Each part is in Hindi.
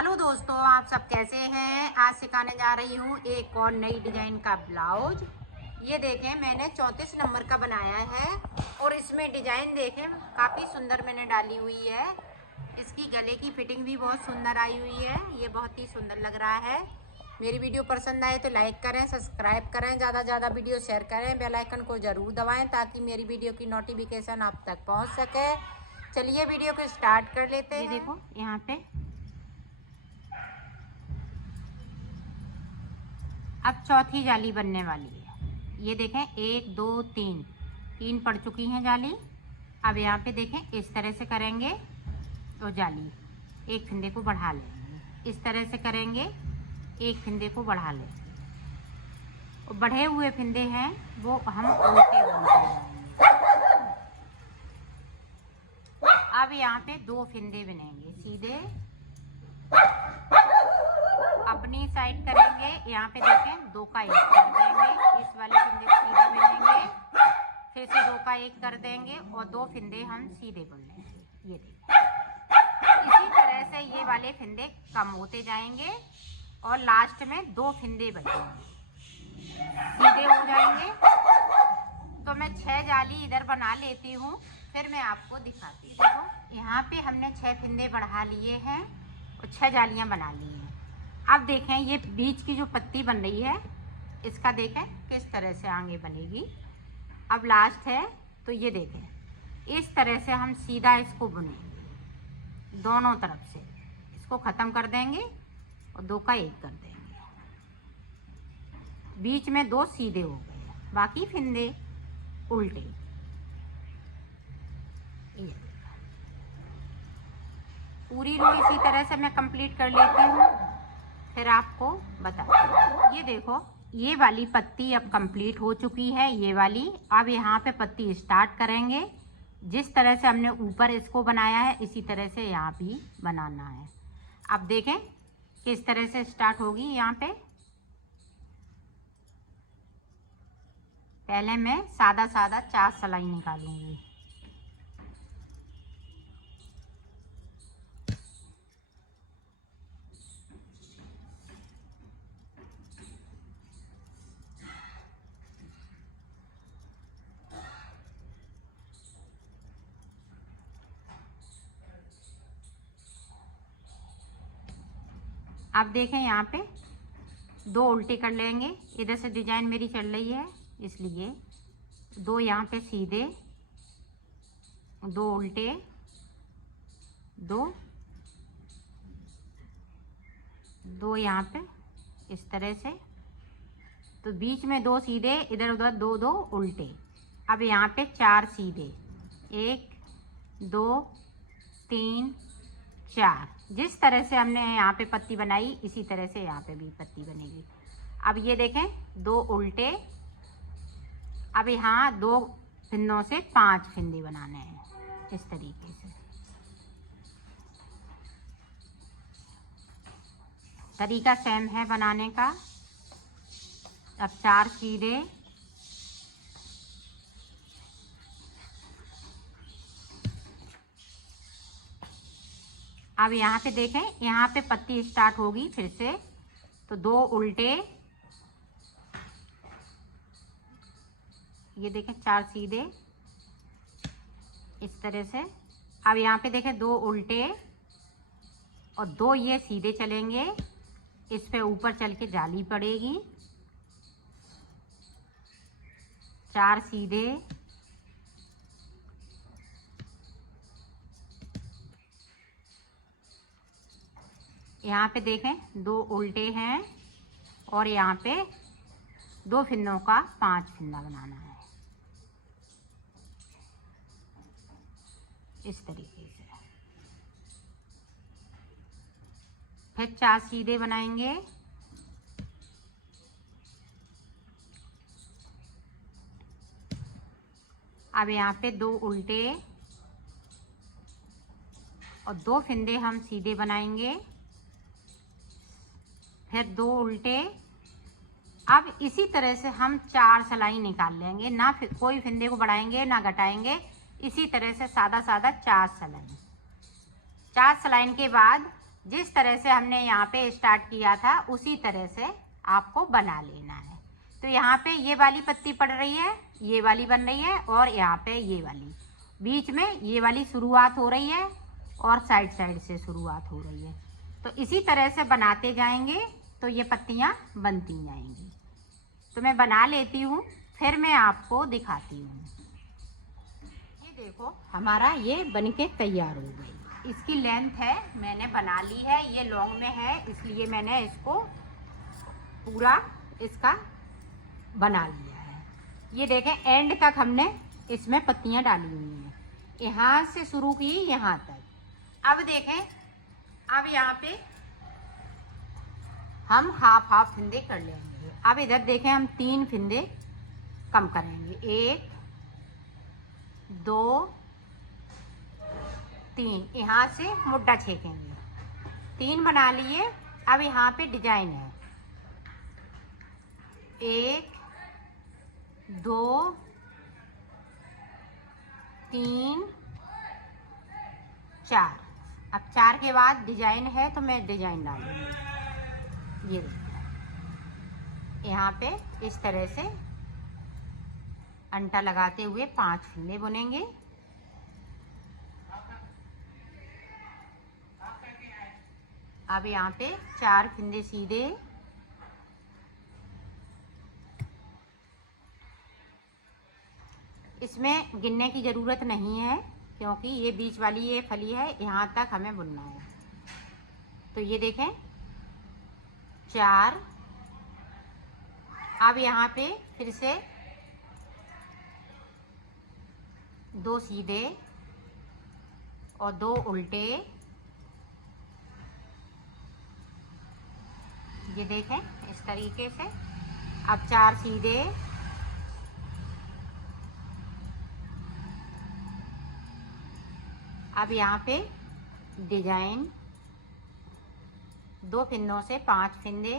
हेलो दोस्तों, आप सब कैसे हैं। आज सिखाने जा रही हूँ एक और नई डिजाइन का ब्लाउज। ये देखें, मैंने 34 नंबर का बनाया है और इसमें डिजाइन देखें काफ़ी सुंदर मैंने डाली हुई है। इसकी गले की फिटिंग भी बहुत सुंदर आई हुई है। ये बहुत ही सुंदर लग रहा है। मेरी वीडियो पसंद आए तो लाइक करें, सब्सक्राइब करें, ज़्यादा से ज़्यादा वीडियो शेयर करें, बेल आइकन को ज़रूर दबाएं ताकि मेरी वीडियो की नोटिफिकेशन आप तक पहुँच सके। चलिए वीडियो को स्टार्ट कर लेते हैं। ये देखो, यहाँ पे अब चौथी जाली बनने वाली है। ये देखें, 1 2 3 पड़ चुकी हैं जाली। अब यहाँ पे देखें, इस तरह से करेंगे तो जाली एक फंदे को बढ़ा लेंगे। इस तरह से करेंगे, एक फंदे को बढ़ा लें। और बढ़े हुए फंदे हैं वो हम उल्टे बुनते जाएंगे। अब यहाँ पे 2 फंदे बनेंगे सीधे, अपनी साइड करेंगे। यहाँ पे देखें 2 का 1 कर देंगे, इस वाले फंदे सीधे बुनेंगे, फिर से 2 का 1 कर देंगे और 2 फंदे हम सीधे बुन लेंगे। ये देखें, इसी तरह से ये वाले फंदे कम होते जाएंगे और लास्ट में 2 फंदे बचेंगे, सीधे हो जाएंगे। तो मैं 6 जाली इधर बना लेती हूँ, फिर मैं आपको दिखाती हूँ। देखो, यहाँ पे हमने 6 फंदे बढ़ा लिए हैं और 6 जालियाँ बना ली हैं। अब देखें, ये बीच की जो पत्ती बन रही है इसका देखें किस तरह से आगे बनेगी। अब लास्ट है तो ये देखें, इस तरह से हम सीधा इसको बुनेंगे, दोनों तरफ से इसको ख़त्म कर देंगे और 2 का 1 कर देंगे। बीच में 2 सीधे हो गए, बाकी फंदे उल्टे। ये पूरी रो इसी तरह से मैं कंप्लीट कर लेती हूँ, फिर आपको बताती हूँ। ये देखो, ये वाली पत्ती अब कंप्लीट हो चुकी है, ये वाली। अब यहाँ पे पत्ती स्टार्ट करेंगे। जिस तरह से हमने ऊपर इसको बनाया है इसी तरह से यहाँ भी बनाना है। अब देखें किस तरह से स्टार्ट होगी। यहाँ पे पहले मैं सादा 4 सिलाई निकालूंगी। अब देखें, यहाँ पे 2 उल्टे कर लेंगे। इधर से डिजाइन मेरी चल रही है इसलिए 2 यहाँ पे सीधे, 2 उल्टे, 2 यहाँ पे इस तरह से। तो बीच में 2 सीधे, इधर उधर 2 उल्टे। अब यहाँ पे 4 सीधे, 1 2 3 4। जिस तरह से हमने यहाँ पे पत्ती बनाई इसी तरह से यहाँ पे भी पत्ती बनेगी। अब ये देखें, 2 उल्टे। अब यहाँ 2 फंदों से 5 फंदे बनाने हैं इस तरीके से। तरीका सेम है बनाने का। अब 4 सीधे, अब यहाँ पे देखें, यहाँ पे पत्ती स्टार्ट होगी फिर से। तो 2 उल्टे, ये देखें 4 सीधे इस तरह से। अब यहाँ पे देखें 2 उल्टे और 2 ये सीधे चलेंगे, इस पे ऊपर चल के जाली पड़ेगी। 4 सीधे, यहाँ पे देखें 2 उल्टे हैं और यहाँ पे 2 फंदों का 5 फंदा बनाना है इस तरीके से। फिर 4 सीधे बनाएंगे। अब यहाँ पे 2 उल्टे और 2 फंदे हम सीधे बनाएंगे, फिर 2 उल्टे। अब इसी तरह से हम 4 सिलाई निकाल लेंगे, ना कोई फंदे को बढ़ाएंगे ना घटाएंगे। इसी तरह से सादा 4 सिलाई। 4 सिलाई के बाद जिस तरह से हमने यहाँ पे स्टार्ट किया था उसी तरह से आपको बना लेना है। तो यहाँ पे ये वाली पत्ती पड़ रही है, ये वाली बन रही है, और यहाँ पे ये वाली, बीच में ये वाली शुरुआत हो रही है और साइड साइड से शुरुआत हो रही है। तो इसी तरह से बनाते जाएंगे तो ये पत्तियाँ बनती जाएंगी। तो मैं बना लेती हूँ, फिर मैं आपको दिखाती हूँ। ये देखो हमारा ये बनके तैयार हो गई। इसकी लेंथ है, मैंने बना ली है, ये लॉन्ग में है इसलिए मैंने इसको पूरा इसका बना लिया है। ये देखें एंड तक हमने इसमें पत्तियां डाली हुई हैं, यहाँ से शुरू की यहाँ तक। अब देखें, अब यहाँ पे हम हाफ फिंदे कर लेंगे। अब इधर देखें हम 3 फिंदे कम करेंगे, 1 2 3, यहाँ से मुड्डा छेकेंगे, 3 बना लिए। अब यहाँ पे डिजाइन है, 1 2 3 4। अब 4 के बाद डिजाइन है तो मैं डिजाइन डालूंगी। ये यहाँ पे इस तरह से अंटा लगाते हुए 5 फिंदे बुनेंगे। अब यहाँ पे 4 फिंदे सीधे, इसमें गिनने की ज़रूरत नहीं है क्योंकि ये बीच वाली ये फली है, यहाँ तक हमें बुनना है। तो ये देखें 4। अब यहाँ पे फिर से 2 सीधे और 2 उल्टे। ये देखें इस तरीके से। अब 4 सीधे, अब यहाँ पे डिजाइन 2 फिंदों से 5 फिंदे,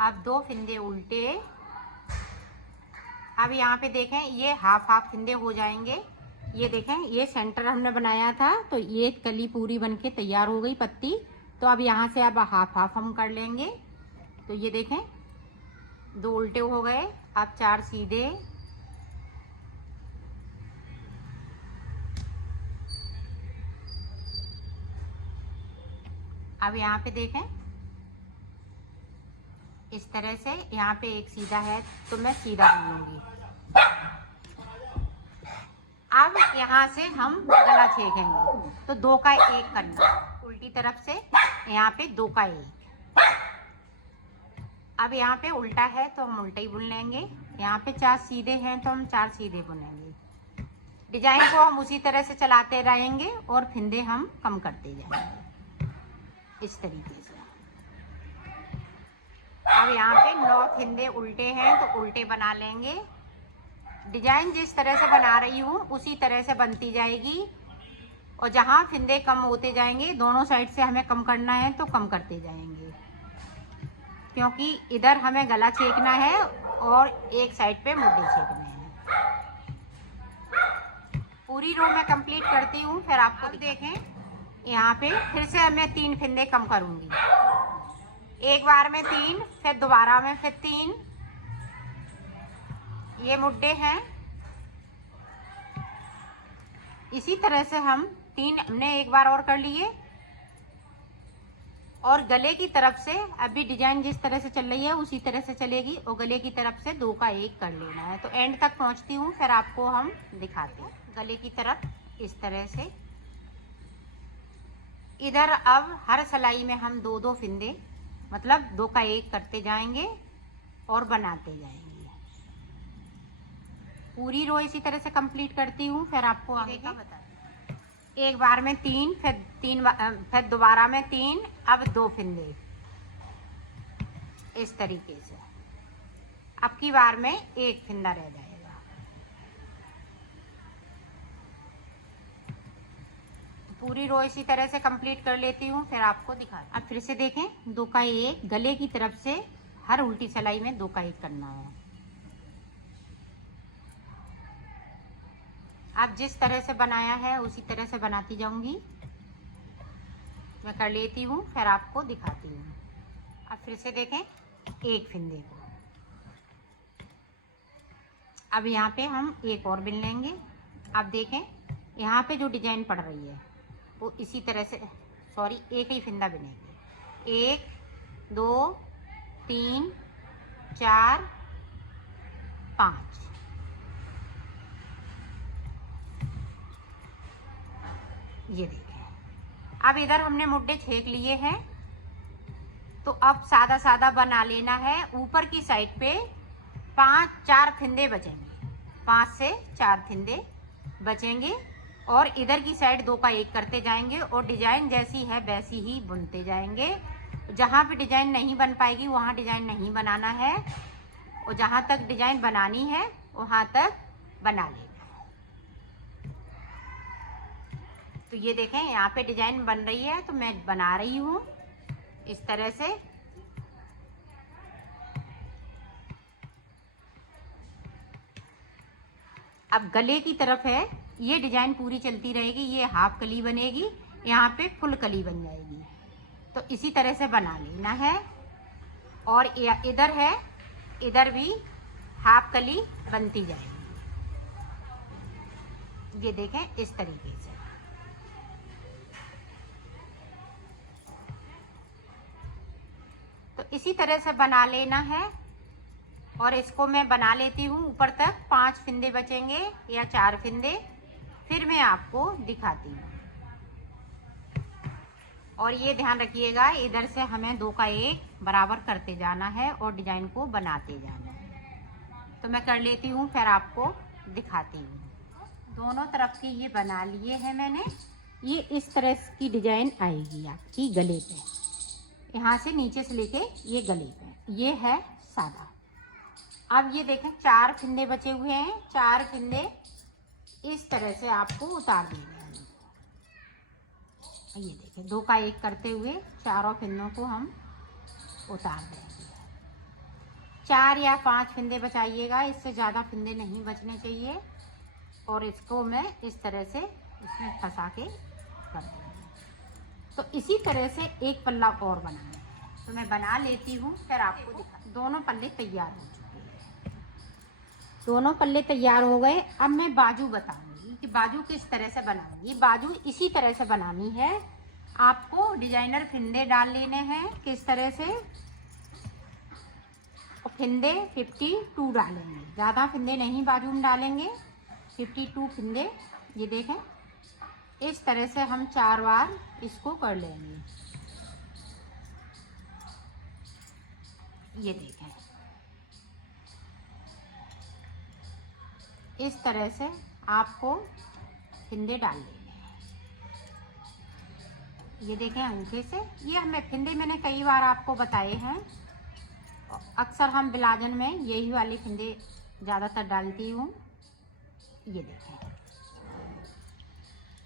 अब 2 फिंदे उल्टे। अब यहाँ पे देखें ये हाफ फिंदे हो जाएंगे। ये देखें ये सेंटर हमने बनाया था तो ये कली पूरी बनके तैयार हो गई पत्ती। तो अब यहाँ से अब हाफ हम कर लेंगे। तो ये देखें 2 उल्टे हो गए, अब 4 सीधे, अब यहाँ पे देखें इस तरह से, यहाँ पे एक सीधा है तो मैं सीधा बुन लूंगी। अब यहाँ से हम गला छेकेंगे तो 2 का 1 करना, उल्टी तरफ से यहाँ पे 2 का 1। अब यहाँ पे उल्टा है तो हम उल्टा ही बुन लेंगे। यहाँ पे 4 सीधे हैं तो हम 4 सीधे बुनेंगे। डिजाइन को हम उसी तरह से चलाते रहेंगे और फिंदे हम कम करते जाएंगे इस तरीके से। अब यहाँ पे 9 फिंदे उल्टे हैं तो उल्टे बना लेंगे। डिजाइन जिस तरह से बना रही हूँ उसी तरह से बनती जाएगी और जहाँ फिंदे कम होते जाएंगे दोनों साइड से हमें कम करना है तो कम करते जाएंगे, क्योंकि इधर हमें गला छेकना है और एक साइड पे मुड्डे छेकने हैं। पूरी रो में कंप्लीट करती हूँ फिर आपको देखें। यहाँ पे फिर से मैं 3 फिंदे कम करूँगी, एक बार में 3, फिर दोबारा में फिर 3। ये मुड्डे हैं, इसी तरह से हम 3 हमने एक बार और कर लिए। और गले की तरफ से अभी डिजाइन जिस तरह से चल रही है उसी तरह से चलेगी और गले की तरफ से 2 का 1 कर लेना है। तो एंड तक पहुंचती हूँ फिर आपको हम दिखाते हैं। गले की तरफ इस तरह से, इधर अब हर सिलाई में हम 2 फिंदे मतलब 2 का 1 करते जाएंगे और बनाते जाएंगे। पूरी रो इसी तरह से कंप्लीट करती हूँ फिर आपको आगे का बताते हैं। एक बार में 3, फिर दोबारा में 3, अब 2 फिंदे इस तरीके से। अब की बार में 1 फिंदा रह जाएगा। पूरी रो इसी तरह से कंप्लीट कर लेती हूँ फिर आपको दिखाती हूँ। अब फिर से देखें 2 का 1 गले की तरफ से हर उल्टी सिलाई में 2 का 1 करना है। अब जिस तरह से बनाया है उसी तरह से बनाती जाऊंगी। मैं कर लेती हूँ, फिर आपको दिखाती हूँ। अब फिर से देखें एक फिंदे को। अब यहाँ पे हम एक और बिन लेंगे। अब देखें यहाँ पे जो डिजाइन पड़ रही है वो इसी तरह से, सॉरी, एक ही फिंदा बिनेंगे। 1 2 3 4 5। ये देखें। अब इधर हमने मुड्डे छेक लिए हैं, तो अब सादा सादा बना लेना है। ऊपर की साइड पे 4 फिंदे बचेंगे, 5 से 4 फिंदे बचेंगे, और इधर की साइड 2 का 1 करते जाएंगे और डिजाइन जैसी है वैसी ही बुनते जाएंगे। जहाँ पे डिजाइन नहीं बन पाएगी वहाँ डिजाइन नहीं बनाना है, और जहाँ तक डिजाइन बनानी है वहाँ तक बना लेना है। तो ये देखें यहाँ पे डिजाइन बन रही है, तो मैं बना रही हूँ इस तरह से। अब गले की तरफ है, ये डिजाइन पूरी चलती रहेगी। ये हाफ कली बनेगी, यहाँ पे फुल कली बन जाएगी। तो इसी तरह से बना लेना है। और इधर है, इधर भी हाफ कली बनती जाएगी। ये देखें इस तरीके से। तो इसी तरह से बना लेना है, और इसको मैं बना लेती हूँ। ऊपर तक 5 फिंदे बचेंगे या 4 फिंदे, फिर मैं आपको दिखाती हूँ। और ये ध्यान रखिएगा, इधर से हमें 2 का 1 बराबर करते जाना है और डिजाइन को बनाते जाना है। तो मैं कर लेती हूँ, फिर आपको दिखाती हूँ। दोनों तरफ की ये बना लिए हैं मैंने। ये इस तरह की डिजाइन आएगी आपकी गले पे, यहाँ से नीचे से लेके ये गले पे। ये है सादा। अब ये देखें 4 फिंदे बचे हुए हैं। 4 फिंदे इस तरह से आपको उतार देने हैं। ये देखें 2 का 1 करते हुए चारों फिंदों को हम उतार देंगे। 4 या 5 फिंदे बचाइएगा, इससे ज़्यादा फिंदे नहीं बचने चाहिए। और इसको मैं इस तरह से इसमें फंसा के कर दूँगी। तो इसी तरह से एक पल्ला और बनाना है, तो मैं बना लेती हूँ, फिर आपको दिखा। दोनों पल्ले तैयार हो चुके हैं। दोनों पल्ले तैयार हो गए। अब मैं बाजू बताऊंगी कि बाजू किस तरह से बनाऊंगी। बाजू इसी तरह से बनानी है। आपको डिजाइनर फिंदे डाल लेने हैं किस तरह से, और फिंदे 52 डालेंगे। ज़्यादा फिंदे नहीं बाजू में डालेंगे, 52 फिंदे। ये देखें इस तरह से हम 4 बार इसको कर लेंगे। ये देखें इस तरह से आपको फिंदे डाल लेंगे। ये देखें अंगूठे से। ये हमें फिंदे मैंने कई बार आपको बताए हैं। अक्सर हम बिलाजन में यही वाले फिंदे ज़्यादातर डालती हूँ। ये देखें,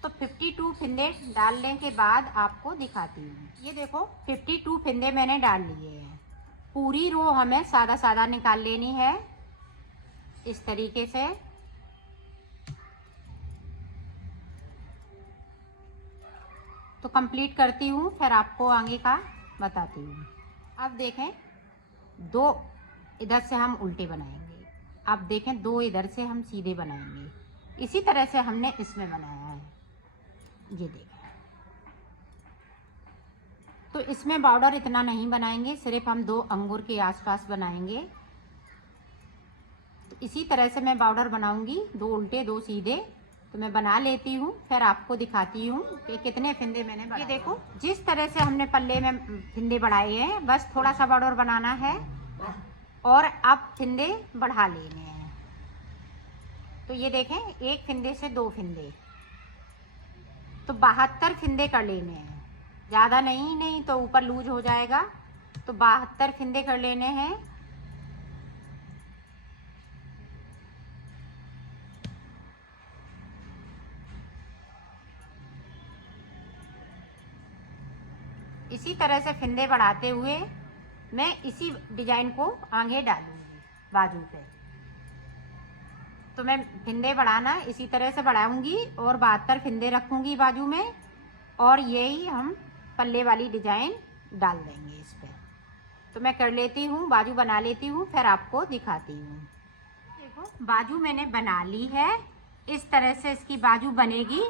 तो 52 फिंदे डालने के बाद आपको दिखाती हूँ। ये देखो 52 फिंदे मैंने डाल लिए हैं। पूरी रो हमें सादा सादा निकाल लेनी है इस तरीके से। तो कंप्लीट करती हूँ, फिर आपको आगे का बताती हूँ। अब देखें 2 इधर से हम उल्टे बनाएंगे। अब देखें 2 इधर से हम सीधे बनाएंगे। इसी तरह से हमने इसमें बनाया है। ये देखें, तो इसमें बॉर्डर इतना नहीं बनाएंगे, सिर्फ हम 2 अंगूर के आसपास बनाएंगे। तो इसी तरह से मैं बॉर्डर बनाऊंगी, 2 उल्टे 2 सीधे। तो मैं बना लेती हूँ, फिर आपको दिखाती हूँ कि कितने फिंदे मैंने बनाए। ये देखो जिस तरह से हमने पल्ले में फिंदे बढ़ाए हैं, बस थोड़ा सा बॉर्डर बनाना है और अब फिंदे बढ़ा लेने हैं। तो ये देखें 1 फिंदे से 2 फिंदे, तो 72 फिंदे कर लेने हैं। ज़्यादा नहीं तो ऊपर लूज हो जाएगा। तो 72 फिंदे कर लेने हैं। इसी तरह से फिंदे बढ़ाते हुए मैं इसी डिजाइन को आगे डालूंगी बाजू पे। तो मैं फिंदे बढ़ाना इसी तरह से बढ़ाऊंगी और 72 फिंदे रखूंगी बाजू में, और यही हम पल्ले वाली डिजाइन डाल देंगे इस पर। तो मैं कर लेती हूँ, बाजू बना लेती हूँ, फिर आपको दिखाती हूँ। देखो बाजू मैंने बना ली है, इस तरह से इसकी बाजू बनेगी।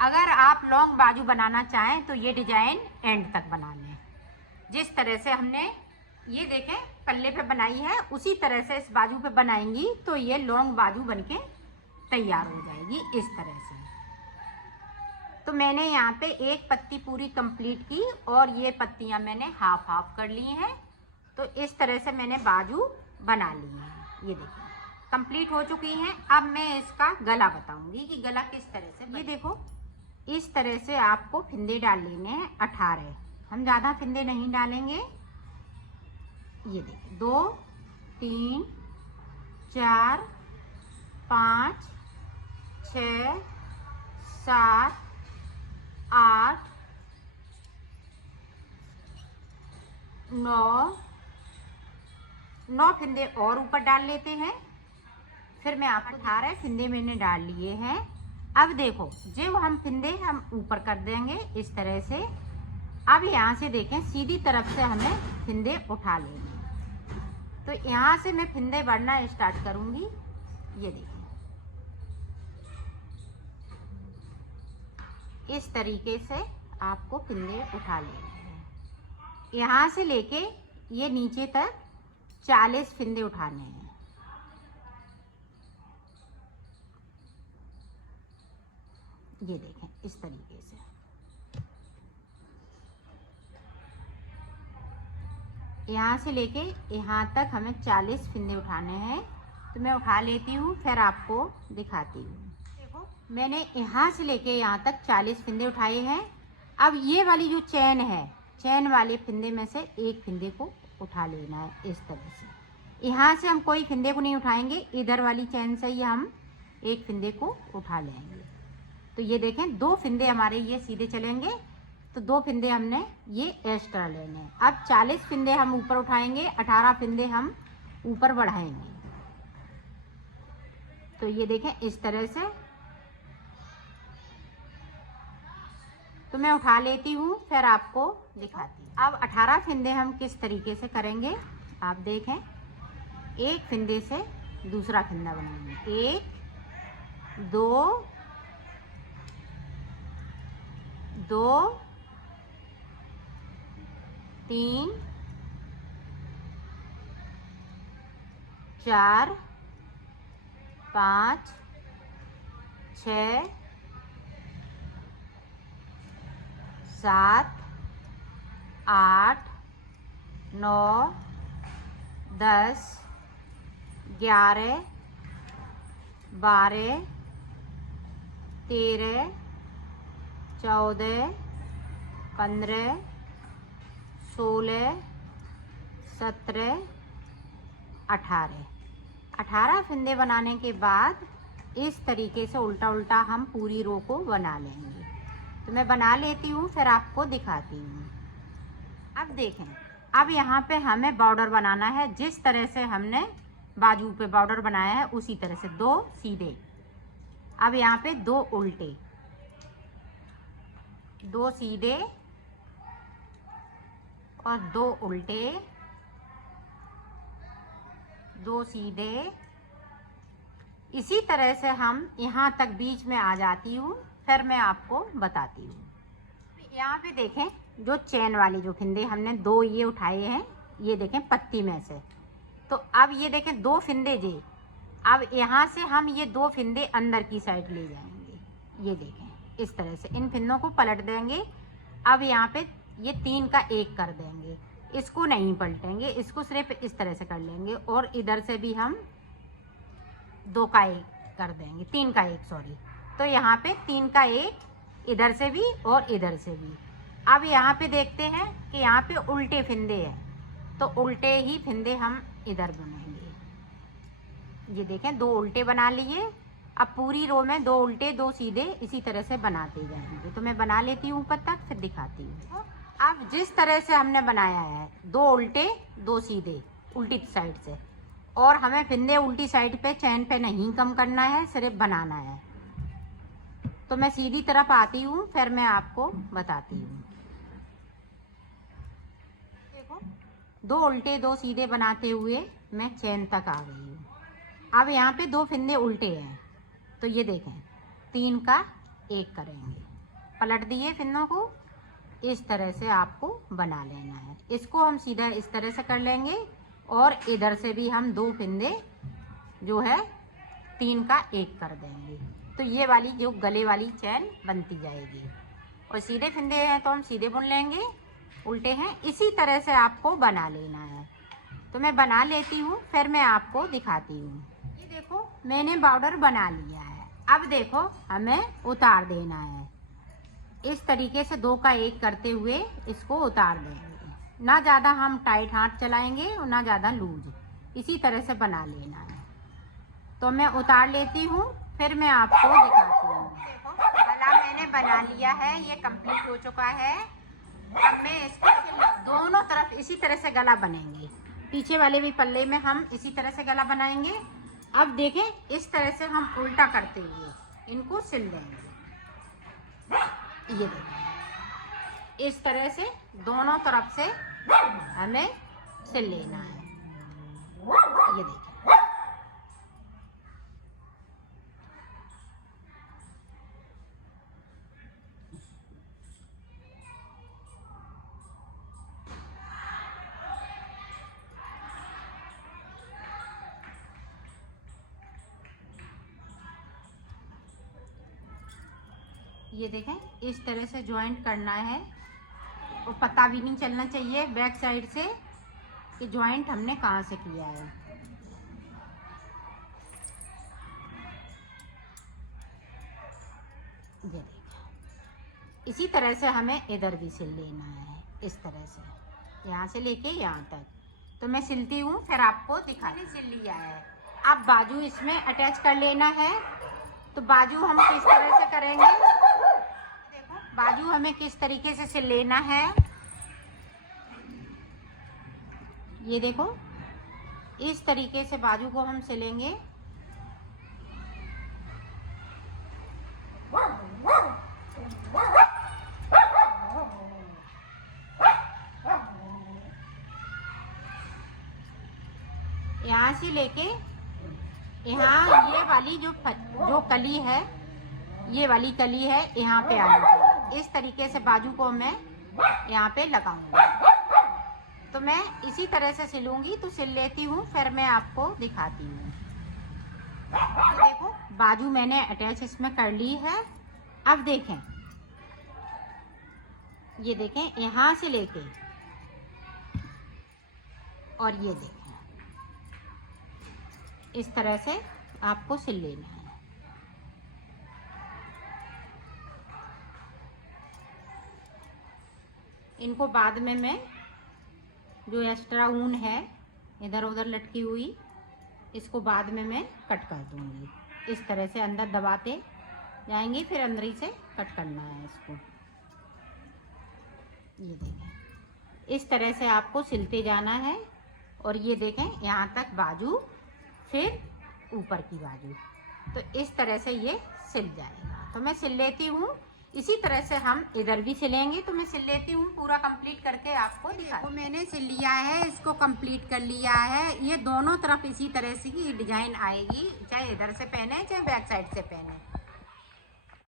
अगर आप लॉन्ग बाजू बनाना चाहें तो ये डिजाइन एंड तक बना लें। जिस तरह से हमने ये देखें पल्ले पे बनाई है, उसी तरह से इस बाजू पे बनाएंगी तो ये लॉन्ग बाजू बनके तैयार हो जाएगी इस तरह से। तो मैंने यहाँ पे एक पत्ती पूरी कंप्लीट की और ये पत्तियां मैंने हाफ हाफ कर ली हैं। तो इस तरह से मैंने बाजू बना ली है, ये देखिए कंप्लीट हो चुकी हैं। अब मैं इसका गला बताऊंगी कि गला किस तरह से। ये देखो इस तरह से आपको फिंदे डाल लेने हैं 18, हम ज़्यादा फिंदे नहीं डालेंगे। ये देखिए 2 3 4 5 6 7 8 9 फिंदे और ऊपर डाल लेते हैं। फिर मैं आपको 18 फिंदे मैंने डाल लिए हैं। अब देखो जो हम फिंदे हम ऊपर कर देंगे इस तरह से। अब यहाँ से देखें सीधी तरफ से हमें फिंदे उठा लेंगे। तो यहाँ से मैं फिंदे बढ़ना स्टार्ट करूंगी। ये देखिए इस तरीके से आपको फिंदे उठा लेने हैं। यहाँ से लेके ये नीचे तक 40 फिंदे उठाने हैं। ये देखें इस तरीके से। यहाँ से लेके यहाँ तक हमें 40 फिंदे उठाने हैं। तो मैं उठा लेती हूँ, फिर आपको दिखाती हूँ। देखो मैंने यहाँ से लेके यहाँ तक 40 फिंदे उठाए हैं। अब ये वाली जो चैन है, चैन वाले फिंदे में से एक फिंदे को उठा लेना है इस तरह से। यहाँ से हम कोई फिंदे को नहीं उठाएंगे, इधर वाली चैन से ही हम एक फिंदे को उठा लेंगे। तो ये देखें 2 फिंदे हमारे ये सीधे चलेंगे, तो 2 फिंदे हमने ये एक्स्ट्रा लेने हैं। अब 40 फिंदे हम ऊपर उठाएंगे, 18 फिंदे हम ऊपर बढ़ाएंगे। तो ये देखें इस तरह से। तो मैं उठा लेती हूँ, फिर आपको दिखाती हूँ। अब 18 फिंदे हम किस तरीके से करेंगे आप देखें। एक फिंदे से दूसरा फिंदा बनाएंगे, 1 2 2 3 4 5 6 7 8 9 10 11 12 13 14 15 16 17 18 फिंदे बनाने के बाद इस तरीके से उल्टा उल्टा हम पूरी रो को बना लेंगे। तो मैं बना लेती हूँ, फिर आपको दिखाती हूँ। अब देखें, अब यहाँ पे हमें बॉर्डर बनाना है। जिस तरह से हमने बाजू पे बॉर्डर बनाया है उसी तरह से 2 सीधे। अब यहाँ पे 2 उल्टे, 2 सीधे और 2 उल्टे, 2 सीधे। इसी तरह से हम यहाँ तक बीच में आ जाती हूँ, फिर मैं आपको बताती हूँ। यहाँ पे देखें जो चैन वाली जो फिंदे हमने 2 ये उठाए हैं, ये देखें पत्ती में से। तो अब ये देखें 2 फिंदे जे, अब यहाँ से हम ये 2 फिंदे अंदर की साइड ले जाएंगे। ये देखें इस तरह से इन फिंदों को पलट देंगे। अब यहाँ पे ये 3 का 1 कर देंगे, इसको नहीं पलटेंगे, इसको सिर्फ इस तरह से कर लेंगे। और इधर से भी हम 2 का 1 कर देंगे, 3 का 1 सॉरी। तो यहाँ पे 3 का 1 इधर से भी और इधर से भी। अब यहाँ पे देखते हैं कि यहाँ पे उल्टे फिंदे हैं, तो उल्टे ही फिंदे हम इधर बनाएंगे। ये देखें 2 उल्टे बना लिए। अब पूरी रो में 2 उल्टे 2 सीधे इसी तरह से बनाते जाएंगे। तो मैं बना लेती हूँ ऊपर तक, फिर दिखाती हूँ। अब जिस तरह से हमने बनाया है 2 उल्टे 2 सीधे उल्टी साइड से, और हमें फिंदे उल्टी साइड पे चैन पे नहीं कम करना है, सिर्फ बनाना है। तो मैं सीधी तरफ आती हूँ, फिर मैं आपको बताती हूँ। देखो, 2 उल्टे 2 सीधे बनाते हुए मैं चैन तक आ गई हूँ। अब यहाँ पे 2 फिंदे उल्टे हैं, तो ये देखें 3 का 1 करेंगे, पलट दिए फिंदों को। इस तरह से आपको बना लेना है। इसको हम सीधा इस तरह से कर लेंगे और इधर से भी हम 2 फिंदे जो है 3 का 1 कर देंगे। तो ये वाली जो गले वाली चैन बनती जाएगी। और सीधे फिंदे हैं तो हम सीधे बुन लेंगे, उल्टे हैं इसी तरह से आपको बना लेना है। तो मैं बना लेती हूँ, फिर मैं आपको दिखाती हूँ। ये देखो मैंने बॉर्डर बना लिया है। अब देखो हमें उतार देना है। इस तरीके से 2 का 1 करते हुए इसको उतार देंगे। ना ज़्यादा हम टाइट हाथ चलाएंगे और ना ज़्यादा लूज। इसी तरह से बना लेना है। तो मैं उतार लेती हूँ, फिर मैं आपको दिखाती हूँ। देखो गला मैंने बना लिया है, ये कंप्लीट हो चुका है। अब मैं इसको दोनों तरफ इसी तरह से गला बनेंगे। पीछे वाले भी पल्ले में हम इसी तरह से गला बनाएंगे। अब देखें इस तरह से हम उल्टा करते हुए इनको सिल देंगे। ये देखें इस तरह से दोनों तरफ से हमें सिल लेना है। ये देखें ये देखें इस तरह से जॉइंट करना है और पता भी नहीं चलना चाहिए बैक साइड से कि जॉइंट हमने कहाँ से किया है। ये देखें इसी तरह से हमें इधर भी सिल लेना है। इस तरह से यहाँ से लेके यहाँ तक। तो मैं सिलती हूँ, फिर आपको दिखाने सिल लिया है। अब बाजू इसमें अटैच कर लेना है। तो बाजू हम किस तरह से करेंगे, देखो बाजू हमें किस तरीके से सिल लेना है। ये देखो इस तरीके से बाजू को हम सिलेंगे। यहाँ से लेके यहाँ ये वाली जो कली है, ये वाली कली है यहाँ पे आनी चाहिए। इस तरीके से बाजू को मैं यहाँ पे लगाऊंगी। तो मैं इसी तरह से सिलूंगी। तो सिल लेती हूँ, फिर मैं आपको दिखाती हूँ। तो देखो बाजू मैंने अटैच इसमें कर ली है। अब देखें ये देखें यहाँ से लेके और ये देखें इस तरह से आपको सिल लेना है। इनको बाद में मैं जो एक्स्ट्रा ऊन है इधर उधर लटकी हुई, इसको बाद में मैं कट कर दूंगी। इस तरह से अंदर दबाते जाएंगे, फिर अंदर ही से कट करना है इसको। ये देखें इस तरह से आपको सिलते जाना है। और ये देखें यहाँ तक बाजू, फिर ऊपर की बाजू। तो इस तरह से ये सिल जाएगा। तो मैं सिल लेती हूँ। इसी तरह से हम इधर भी सिलेंगे। तो मैं सिल लेती हूँ, पूरा कंप्लीट करके आपको दिखा। तो मैंने सिल लिया है, इसको कंप्लीट कर लिया है। ये दोनों तरफ इसी तरह से की डिजाइन आएगी, चाहे इधर से पहने चाहे बैक साइड से पहने।